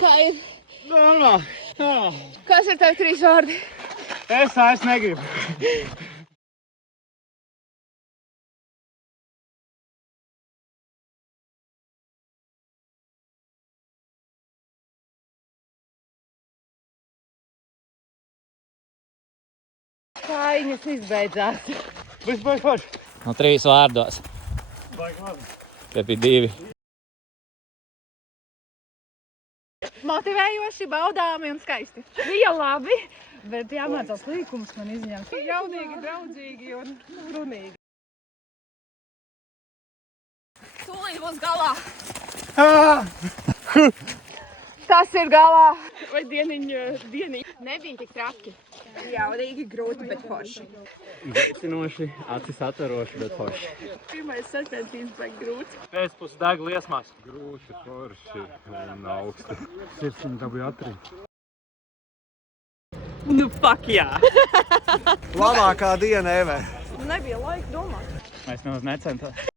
Kā ir? Normāli. Kas ir tev 3 vārdi? Es vairs negribu. Kājiņas izbeidzās. Viss būs forši. No 3 vārdos. Baigi labi. Te bija 2. Motivējoši, baudāmi un skaisti. Bija labi, bet jāmācās līkums man izņemt. Jaunīgi, draudzīgi un runīgi. Tūlīt būs galā. Tas ir galā. Vai dieniņa? Nebija tik traki. Jaunīgi, grūti, bet forši. Veicinoši, acis atveroši, bet forši. Pirmais sacensības bija grūts. Pēcpus deg liesmās. Grūti, forši un augsti. Sirsniņa dabūja atrīt. Nu, fuck jā. Labākā diena, Eve. Nebija laika domāt. Mēs nemaz necentos.